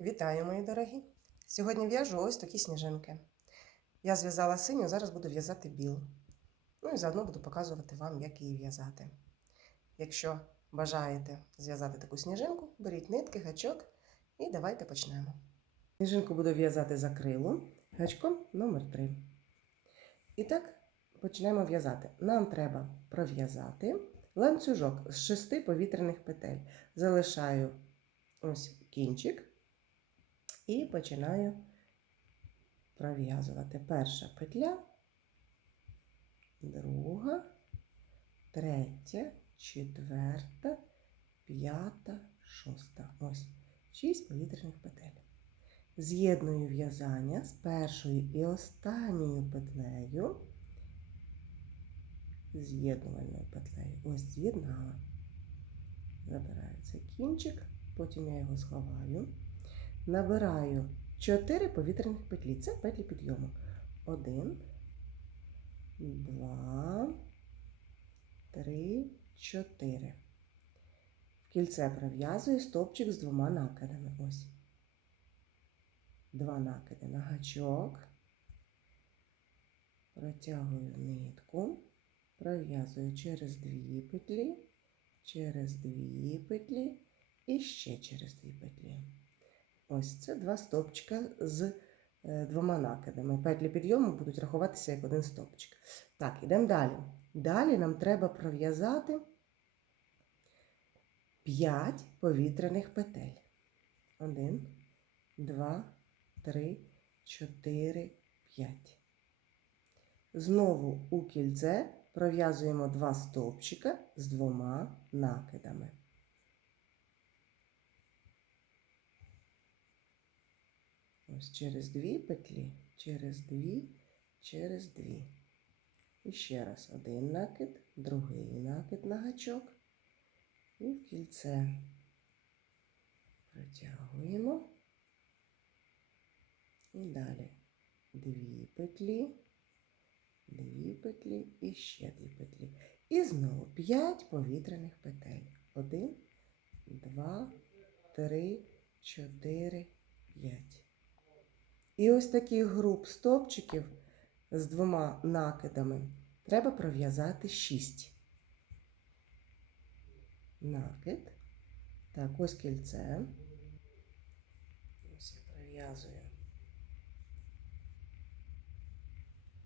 Вітаю, мої дорогі! Сьогодні в'яжу ось такі сніжинки. Я зв'язала синю, зараз буду в'язати білу. Ну і заодно буду показувати вам, як її в'язати. Якщо бажаєте зв'язати таку сніжинку, беріть нитки, гачок і давайте почнемо. Сніжинку буду в'язати за крило гачком номер 3. І так, почнемо в'язати. Нам треба пров'язати ланцюжок з шести повітряних петель. Залишаю ось кінчик. І починаю пров'язувати. Перша петля, друга, третя, четверта, п'ята, шоста. Ось шість повітряних петель. З'єдную в'язання з першою і останньою петлею, з'єднувальною петлею. Ось з'єднала. Забираю цей кінчик, потім я його сховаю. Набираю 4 повітряних петлі. Це петлі підйому. 1, 2, 3, 4. В кільце пров'язую стовпчик з двома накидами. Ось. Два накиди на гачок. Протягую нитку, пров'язую через дві петлі, через дві петлі і ще через дві петлі. Ось це два стовпчика з е, двома накидами. Петлі підйому будуть рахуватися як один стовпчик. Так, ідемо далі. Далі нам треба пров'язати 5 повітряних петель. 1, 2, 3, 4, 5. Знову у кільце пров'язуємо два стовпчика з двома накидами. Ось через дві петлі, через дві, через дві. І ще раз один накид, другий накид на гачок і в кільце протягуємо. І далі дві петлі, дві петлі і ще дві петлі. І знову п'ять повітряних петель. Один, два, три, чотири, п'ять. І ось таких груп стовпчиків з двома накидами треба пров'язати 6. Накид. Так, ось кільце. Ось я пров'язую.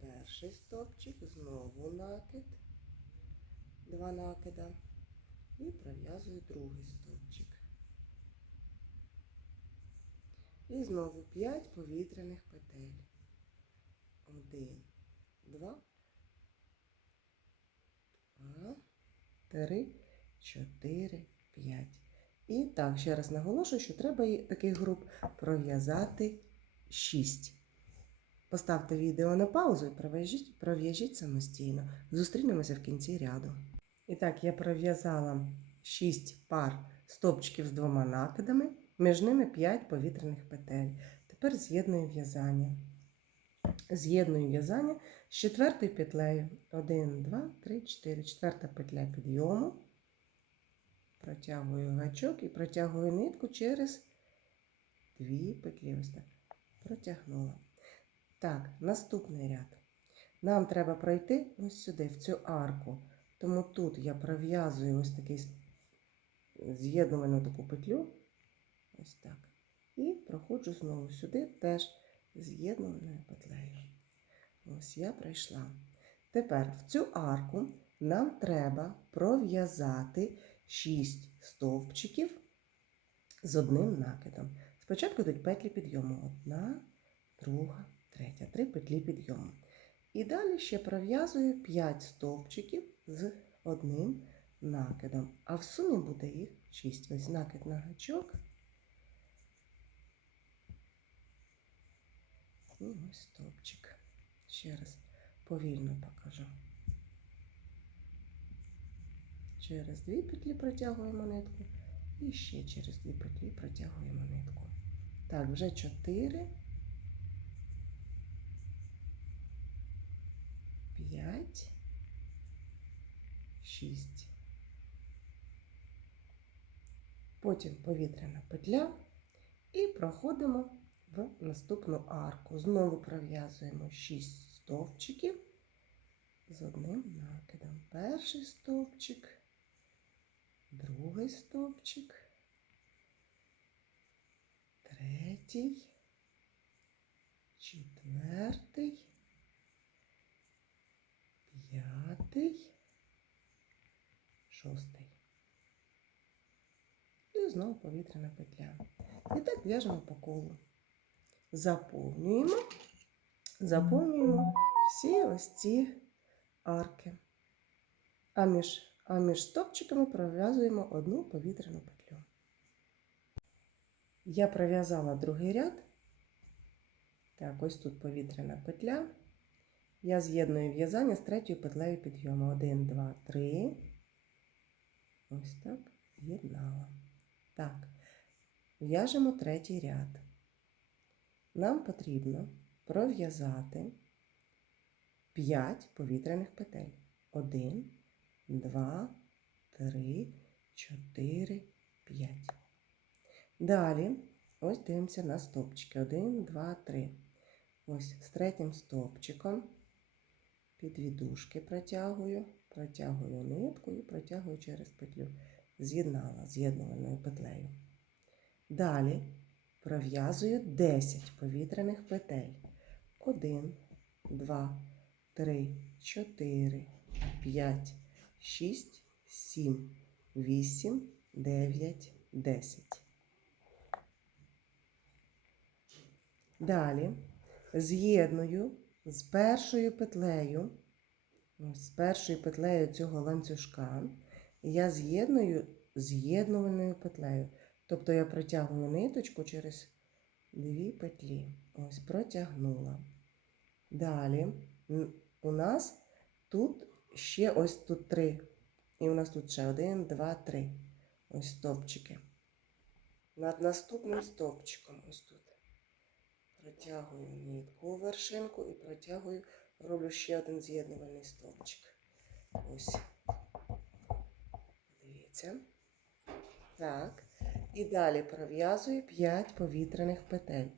Перший стовпчик, знову накид, два накида. І пров'язую другий стовпчик. І знову 5 повітряних петель. Один, два, два, три, чотири, п'ять. І так, ще раз наголошую, що треба таких груп пров'язати 6. Поставте відео на паузу і пров'яжіть, пров'яжіть самостійно. Зустрінемося в кінці ряду. І так, я пров'язала 6 пар стопчиків з двома накидами. Між ними 5 повітряних петель. Тепер з'єдную в'язання. З'єдную в'язання з четвертою петлею. 1, 2, 3, 4. Четверта петля підйому. Протягую гачок і протягую нитку через дві петлі. Ось так. Протягнула. Так, наступний ряд. Нам треба пройти ось сюди, в цю арку. Тому тут я пров'язую ось такий з'єднувальну таку петлю. Ось так. І проходжу знову сюди теж з'єднувальною петлею. Ось я пройшла. Тепер в цю арку нам треба пров'язати 6 стовпчиків з одним накидом. Спочатку йдуть петлі підйому. Одна, друга, третя. Три петлі підйому. І далі ще пров'язую 5 стовпчиків з одним накидом. А в сумі буде їх 6. Ось накид на гачок. І ось стовпчик. Ще раз повільно покажу. Через дві петлі протягуємо нитку і ще через дві петлі протягуємо нитку. Так, вже 4, 5, 6. Потім повітряна петля І проходимо в наступну арку. Знову пров'язуємо 6 стовпчиків з одним накидом. Перший стовпчик, другий стовпчик, третій, четвертий, п'ятий, шостий. І знову повітряна петля. І так в'яжемо по колу. Заповнюємо, заповнюємо всі ось ці арки. А між, а між стопчиками пров'язуємо одну повітряну петлю. Я пров'язала другий ряд. Так, ось тут повітряна петля. Я з'єдную в'язання з третьою петлею підйому. Один, два, три. Ось так. З'єднала. Так. В'яжемо третій ряд. Нам потрібно пров'язати 5 повітряних петель. 1, 2, 3, 4, 5. Далі, ось дивимося на стовпчики. 1, 2, 3. Ось з третім стовпчиком під відушки протягую, протягую нитку і протягую через петлю. З'єднала з'єднувальною петлею. Далі пров'язую 10 повітряних петель. 1, 2, 3, 4, 5, 6, 7, 8, 9, 10. Далі з'єдную з першою петлею, з першою петлею цього ланцюжка, я з'єдную з'єднувальною петлею. Тобто я протягую ниточку через дві петлі. Ось протягнула. Далі у нас тут ще ось тут три. І у нас тут ще один, два, три. Ось стовпчики. Над наступним стовпчиком ось тут. Протягую нитку вершинку і протягую, роблю ще один з'єднувальний стовпчик. Ось. Дивіться. Так. І далі пров'язую 5 повітряних петель.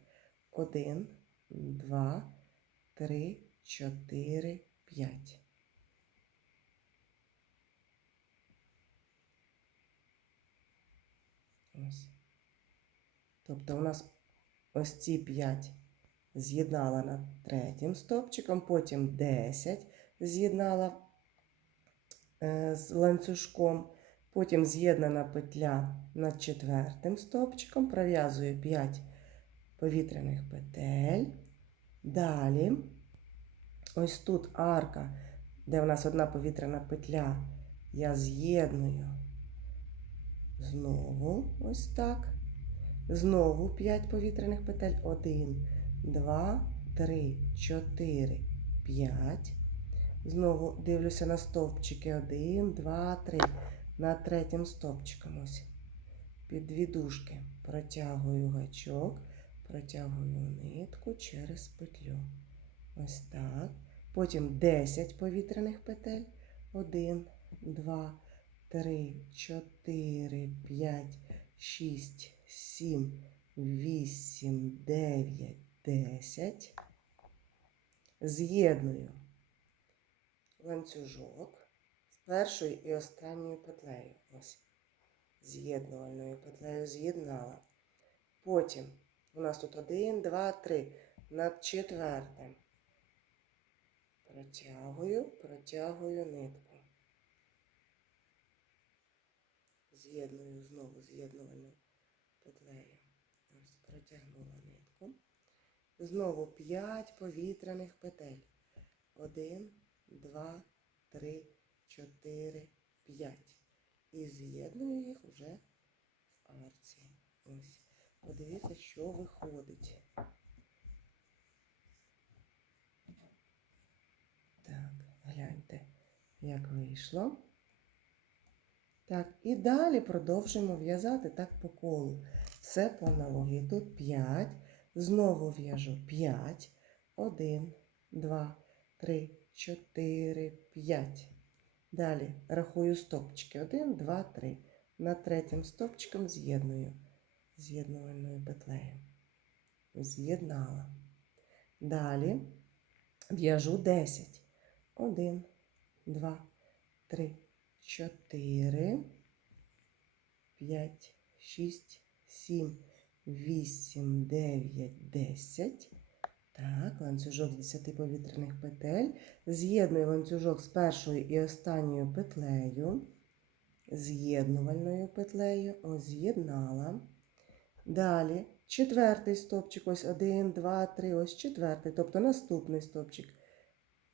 1, 2, 3, 4, 5. Ось. Тобто у нас ось ці 5 з'єднала над третім стовпчиком, потім 10 з'єднала е, з ланцюжком. Потім з'єднана петля над четвертим стовпчиком, пров'язую 5 повітряних петель. Далі, ось тут арка, де в нас одна повітряна петля, я з'єдную знову ось так. Знову 5 повітряних петель. 1, 2, 3, 4, 5. Знову дивлюся на стовпчики. 1, 2, 3 над третім стопчиком ось. Під дві дужки протягую гачок, протягую нитку через петлю. Ось так. Потім 10 повітряних петель. 1, 2, 3, 4, 5, 6, 7, 8, 9, 10. З'єдную ланцюжок першою і останньою петлею. Ось. З'єднувальною петлею з'єднала. Потім у нас тут один, два, три. Над четвертим. Протягую, протягую нитку. З'єдную знову з'єднувальною петлею. Ось, протягнула нитку. Знову 5 повітряних петель. Один, два, три, 4, 5. І з'єдную їх вже в арці. Ось. Подивіться, що виходить. Так, гляньте, як вийшло. Так, і далі продовжуємо в'язати так по колу. Все по аналогії. Тут 5. Знову в'яжу 5. 1, 2, 3, 4, 5. Далі рахую стопчики. 1, 2, 3. Над третім стопчиком з'єдную. з'єднувальною петлею. З'єднала. Далі в'яжу 10. 1, 2, 3, 4, 5, 6, 7, 8, 9, 10. Так, ланцюжок з 10 повітряних петель. З'єдную ланцюжок з першою і останньою петлею. З'єднувальною петлею. Ось з'єднала. Далі четвертий стовпчик, ось один, два, три, ось четвертий, тобто наступний стовпчик.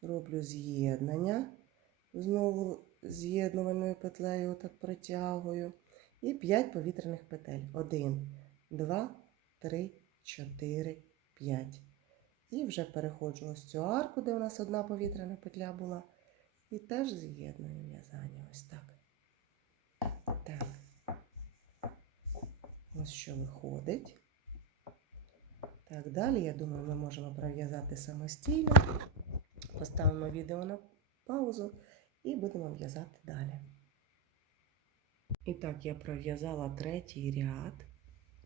Роблю з'єднання. Знову з'єднувальною петлею отак протягую. І 5 повітряних петель. 1, 2, 3, 4, 5. І вже переходжу ось цю арку, де у нас одна повітряна петля була. І теж з'єдную в'язання. Ось так. Так. Ось що виходить. Так, далі, я думаю, ми можемо пров'язати самостійно. Поставимо відео на паузу і будемо в'язати далі. І так, я пров'язала третій ряд.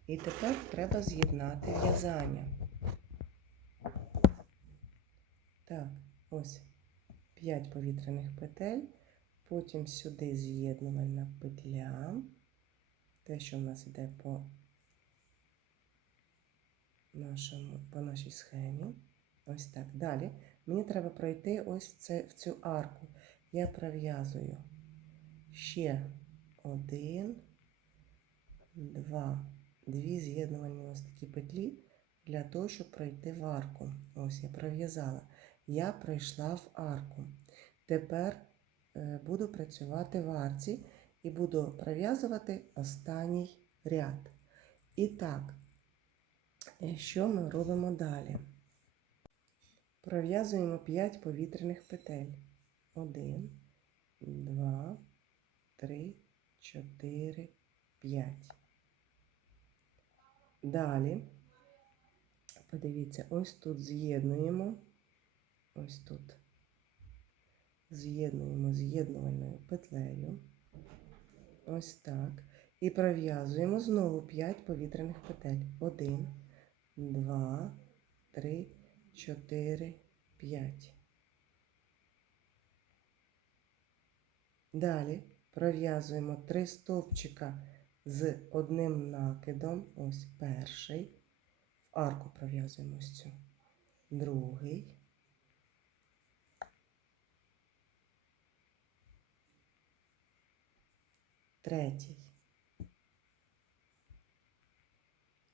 І тепер треба з'єднати в'язання. Так, ось 5 повітряних петель, потім сюди з'єднувальна петля. Те, що в нас йде по, нашому, по нашій схемі. Ось так. Далі мені треба пройти ось це, в цю арку. Я пров'язую ще один, два, дві з'єднувальні ось такі петлі для того, щоб пройти в арку. Ось я пров'язала. Я прийшла в арку. Тепер е, буду працювати в арці і буду пров'язувати останній ряд. І так, е, що ми робимо далі? Пров'язуємо 5 повітряних петель. 1, 2, 3, 4, 5. Далі, подивіться, ось тут з'єднуємо, ось тут з'єднуємо з'єднувальною петлею. Ось так. І пров'язуємо знову 5 повітряних петель. 1, 2, 3, 4, 5. Далі пров'язуємо 3 стовпчика з одним накидом. Ось перший. В арку пров'язуємо ось цю. Другий. Третій.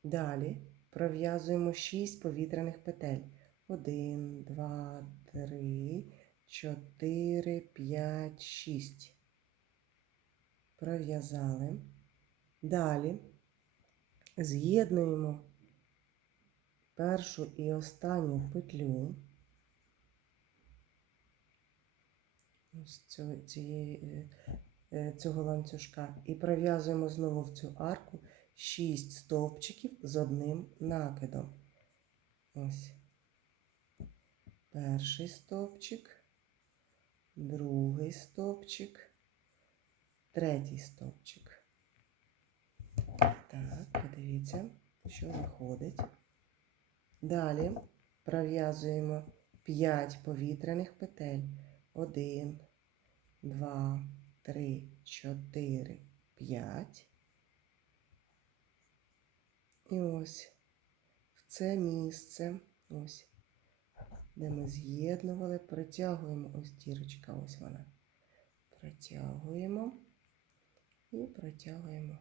Далі пров'язуємо 6 повітряних петель. 1, 2, 3, 4, 5, 6. Пров'язали. Далі з'єднуємо першу і останню петлю. Ось цієї, е, цього ланцюжка і пров'язуємо знову в цю арку 6 стовпчиків з одним накидом. Ось перший стовпчик, другий стовпчик, третій стовпчик. Так, подивіться, що виходить. Далі пров'язуємо 5 повітряних петель. 1, 2, 3, 4, 5. І ось в це місце, ось, де ми з'єднували, протягуємо ось дірочка, ось вона. Протягуємо і протягуємо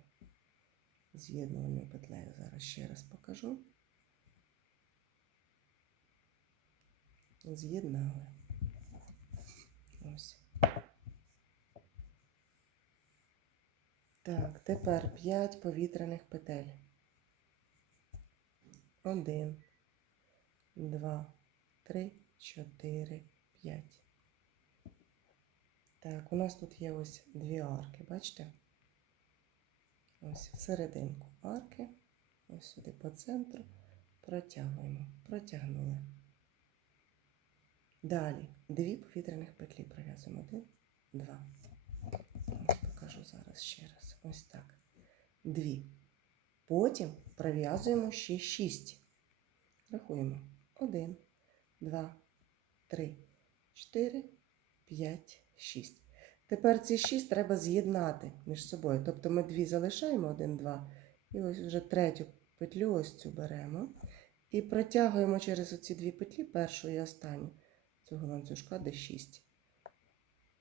з'єднувальною петлею. Зараз ще раз покажу. З'єднали. Ось. Так, тепер 5 повітряних петель. Один, два, три, чотири, п'ять. Так, у нас тут є ось дві арки, бачите? Ось всерединку арки, ось сюди по центру, протягуємо, протягнули. Далі дві повітряних петлі пров'язуємо. Один, два. Покажу зараз ще раз. Ось так. Дві Потім пров'язуємо ще 6. Рахуємо. 1, 2, 3, 4, 5, 6. Тепер ці 6 треба з'єднати між собою. Тобто ми дві залишаємо 1, 2. І ось вже третю петлю ось цю беремо. І протягуємо через оці дві петлі, першу і останню, цього ланцюжка, де 6.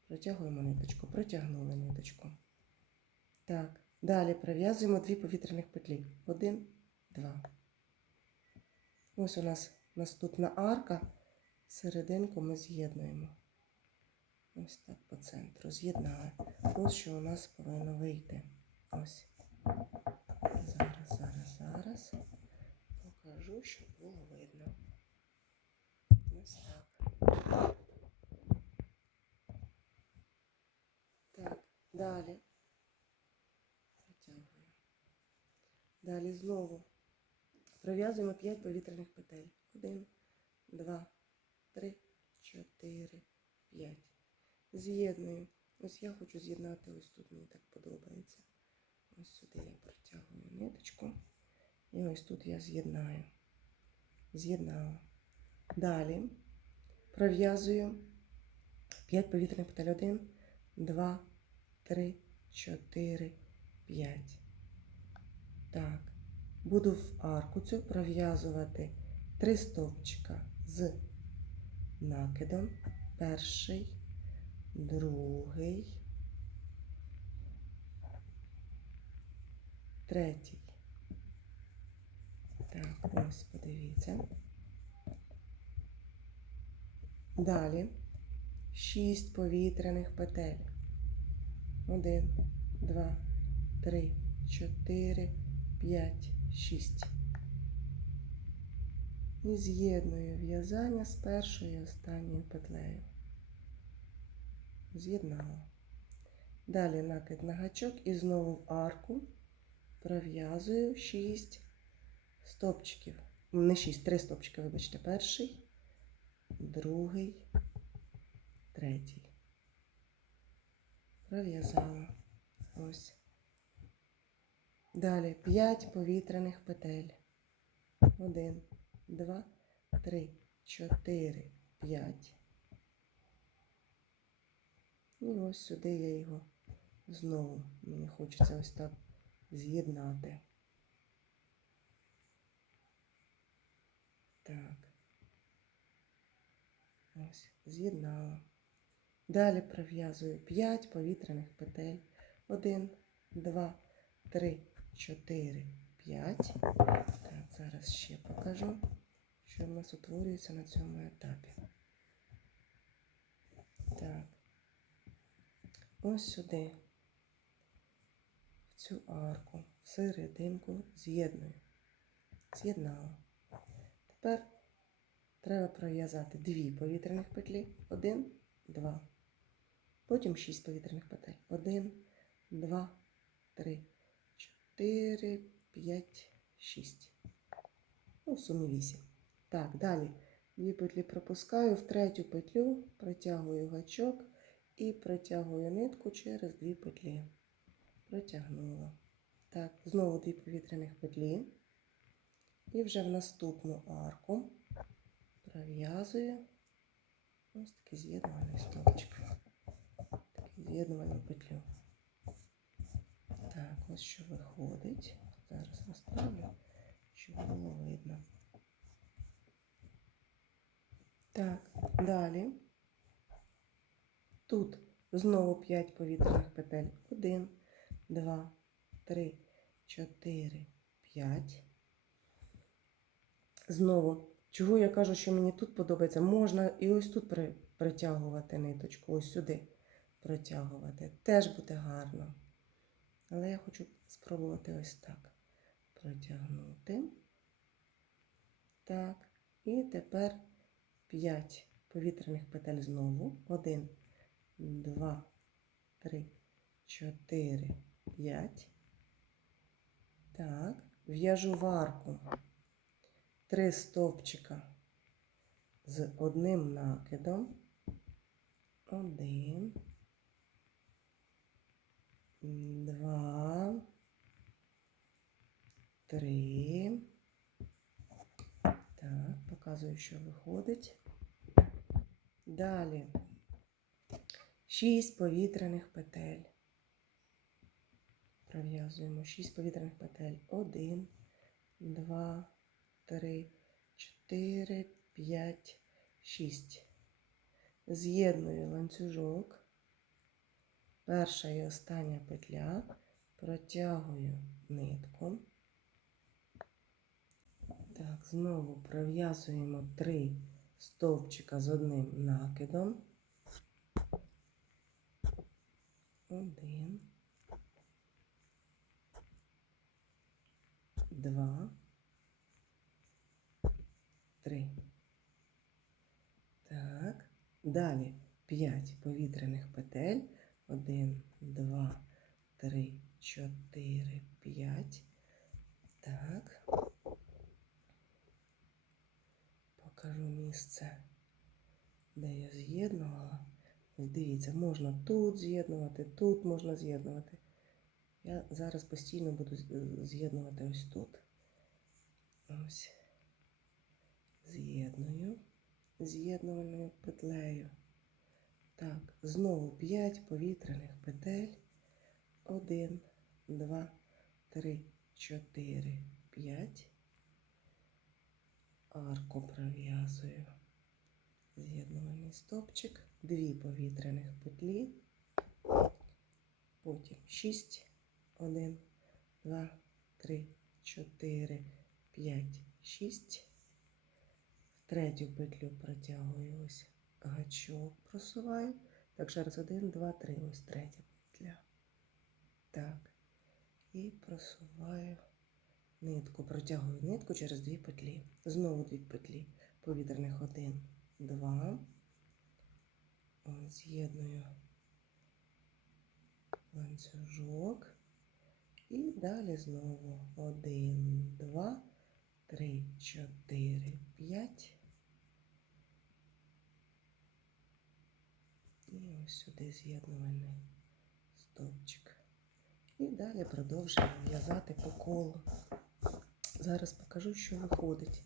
Протягуємо ниточку, протягнули ниточку. Так, далі пров'язуємо дві повітряних петлі. Один, два. Ось у нас наступна арка. Серединку ми з'єднуємо. Ось так по центру. З'єднали. Ось що у нас повинно вийти. Ось. Зараз, зараз, зараз. Покажу, щоб було видно. Ось так. Так, далі. Протягую. Далі знову пров'язуємо 5 повітряних петель. 1, 2, 3, 4, 5. З'єдную. Ось я хочу з'єднати ось тут, мені так подобається. Ось сюди я протягую ниточку. І ось тут я з'єднаю. З'єднала. Далі пров'язую 5 повітряних петель. 1, 2, 3, 4, 5. Так. Буду в арку цю пров'язувати 3 стовпчика з накидом. Перший, другий, третій. Так, ось подивіться. Далі 6 повітряних петель. 1, 2, 3, 4, 5, 6. І з'єдную в'язання з першою і останньою петлею. З'єднала. Далі накид на гачок і знову в арку пров'язую 6 стопчиків. Не 6, 3 стопчики, вибачте, перший, другий, третій. Пров'язала. Ось. Далі 5 повітряних петель. 1, 2, 3, 4, 5. І ось сюди я його знову. Мені хочеться ось так з'єднати. Так. Ось, з'єднала. Далі пров'язую 5 повітряних петель. 1, 2, 3, 4, 5. Так, зараз ще покажу, що в нас утворюється на цьому етапі. Так. Ось сюди, в цю арку, серединку з'єдную. З'єднала. Тепер треба пров'язати дві повітряних петлі. Один, два. Потім шість повітряних петель. Один, два, три, чотири, п'ять, шість. Ну, в сумі вісім. Так, далі. Дві петлі пропускаю, в третю петлю протягую гачок і протягую нитку через дві петлі. Протягнула. Так, знову дві повітряних петлі. І вже в наступну арку пров'язую ось такий з'єднувальний стовпчик. Такий з'єднувальну петлю. Ось що виходить. Зараз розставлю, щоб було видно. Так, далі. Тут знову 5 повітряних петель. 1, 2, 3, 4, 5. Знову, чого я кажу, що мені тут подобається, можна і ось тут при- притягувати ниточку, ось сюди протягувати. Теж буде гарно. Але я хочу спробувати ось так. Протягнути. Так. І тепер 5 повітряних петель знову. 1, 2, 3, 4, 5. Так. В'яжу в арку. Три стовпчика з одним накидом. Один. Два. три. Так, показую, що виходить. Далі. Шість повітряних петель. Пров'язуємо шість повітряних петель. Один, два, три, чотири, п'ять, шість. З'єдную ланцюжок. Перша і остання петля. Протягую нитку. Так, знову пров'язуємо три стовпчика з одним накидом. Один. Два. Три. Так. Далі п'ять повітряних петель. Один, два, три, чотири, п'ять. Так. Покажу місце, де я з'єднувала. Дивіться, можна тут з'єднувати, тут можна з'єднувати. Я зараз постійно буду з'єднувати ось тут. Ось. З'єдную з'єднувальною петлею. Так, знову 5 повітряних петель. 1, 2, 3, 4, 5. Арку пров'язую. З'єднувальний стопчик, 2 повітряних петлі. Потім 6, 1, 2, 3, 4, 5, 6. В третю петлю протягую ось гачок просуваю. Так, ще раз 1, 2, 3, ось третя петля. Так. І просуваю нитку, протягую нитку через дві петлі. Знову дві петлі. Повітряних 1, 2. Ось З'єдную ланцюжок. І далі знову 1, 2, 3, 4, 5. І ось сюди з'єднувальний стовпчик. І далі продовжуємо в'язати по колу. Зараз покажу, що виходить.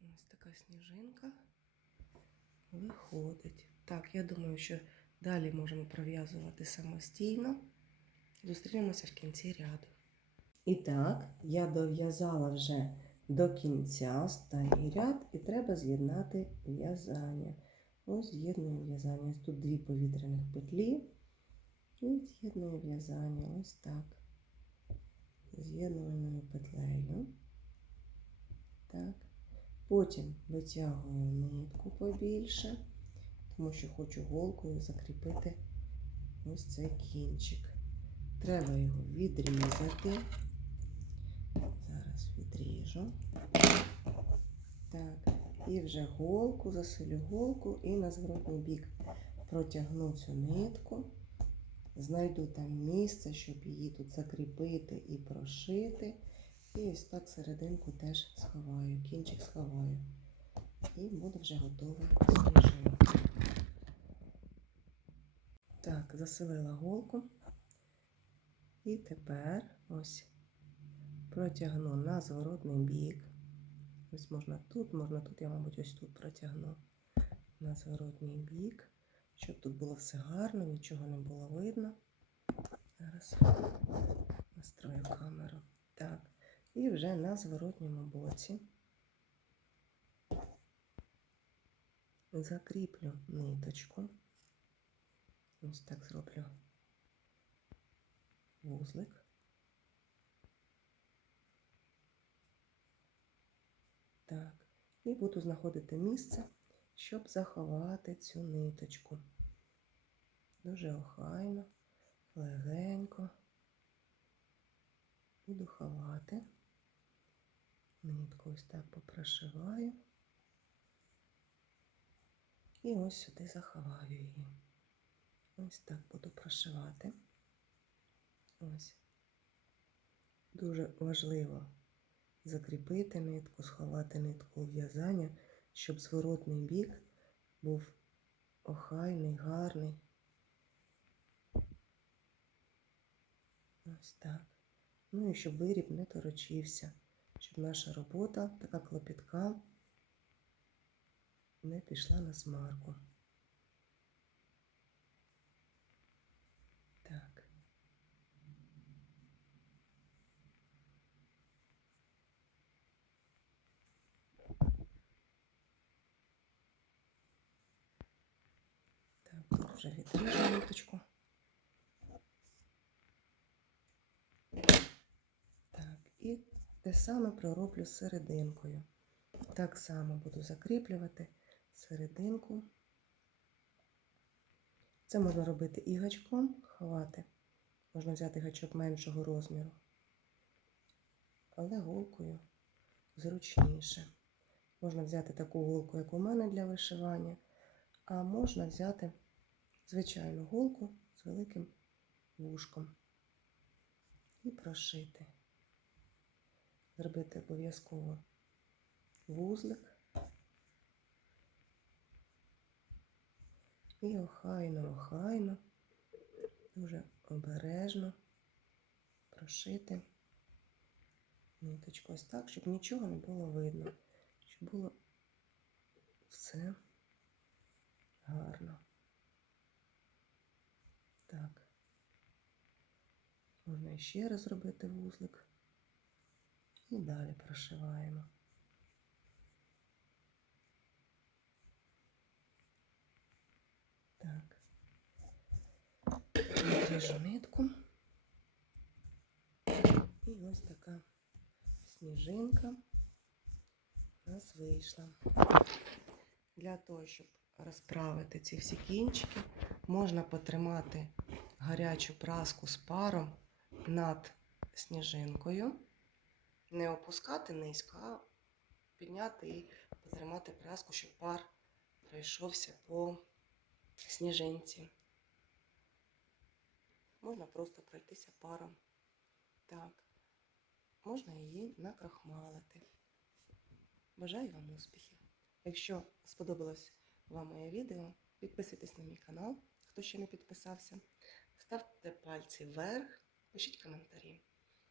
Ось така сніжинка виходить. Так, я думаю, що далі можемо пров'язувати самостійно. Зустрінемося в кінці ряду. І так, я дов'язала вже до кінця останній ряд і треба з'єднати в'язання. Ось з'єдную в'язання. Тут дві повітряних петлі. І з'єдную в'язання ось так. З'єднувальною петлею. Так. Потім витягую нитку побільше, тому що хочу голкою закріпити ось цей кінчик. Треба його відрізати. Зараз. Так, і вже голку, засилю голку і на зворотній бік протягну цю нитку. Знайду там місце, щоб її тут закріпити і прошити. І ось так серединку теж сховаю, кінчик сховаю. І буде вже готова сніжинка. Так, заселила голку. І тепер ось протягну на зворотний бік. Ось можна тут, можна тут, я, мабуть, ось тут протягну на зворотній бік, щоб тут було все гарно, нічого не було видно. Зараз настрою камеру. Так, і вже на зворотньому боці закріплю ниточку. Ось так зроблю вузлик. Так, і буду знаходити місце, щоб заховати цю ниточку. Дуже охайно, легенько. Буду ховати. Нитку ось так попрошиваю. І ось сюди заховаю її. Ось так буду прошивати. Ось. Дуже важливо закріпити нитку, сховати нитку у в'язання, щоб зворотний бік був охайний, гарний. Ось так. Ну і щоб виріб не торочився, щоб наша робота, така клопітка, не пішла на смарку. Так. Так, тут вже відріжу ниточку. Так, і те саме пророблю серединкою. Так само буду закріплювати серединку. Це можна робити і гачком, ховати. Можна взяти гачок меншого розміру. Але голкою зручніше. Можна взяти таку голку, як у мене для вишивання, а можна взяти звичайну голку з великим вушком і прошити. Зробити обов'язково вузлик і охайно, охайно, дуже обережно прошити ниточку ось так, щоб нічого не було видно, щоб було все гарно. Так. Можна ще раз зробити вузлик. І далі прошиваємо. Так. Відріжу нитку. І ось така сніжинка у нас вийшла. Для того, щоб розправити ці всі кінчики, можна потримати гарячу праску з паром над сніжинкою, не опускати низько, а підняти і потримати праску, щоб пар пройшовся по сніжинці. Можна просто пройтися паром. Так, можна її накрахмалити. Бажаю вам успіхів! Якщо сподобалось вам моє відео, підписуйтесь на мій канал, хто ще не підписався. Ставте пальці вверх, пишіть коментарі.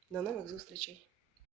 До нових зустрічей!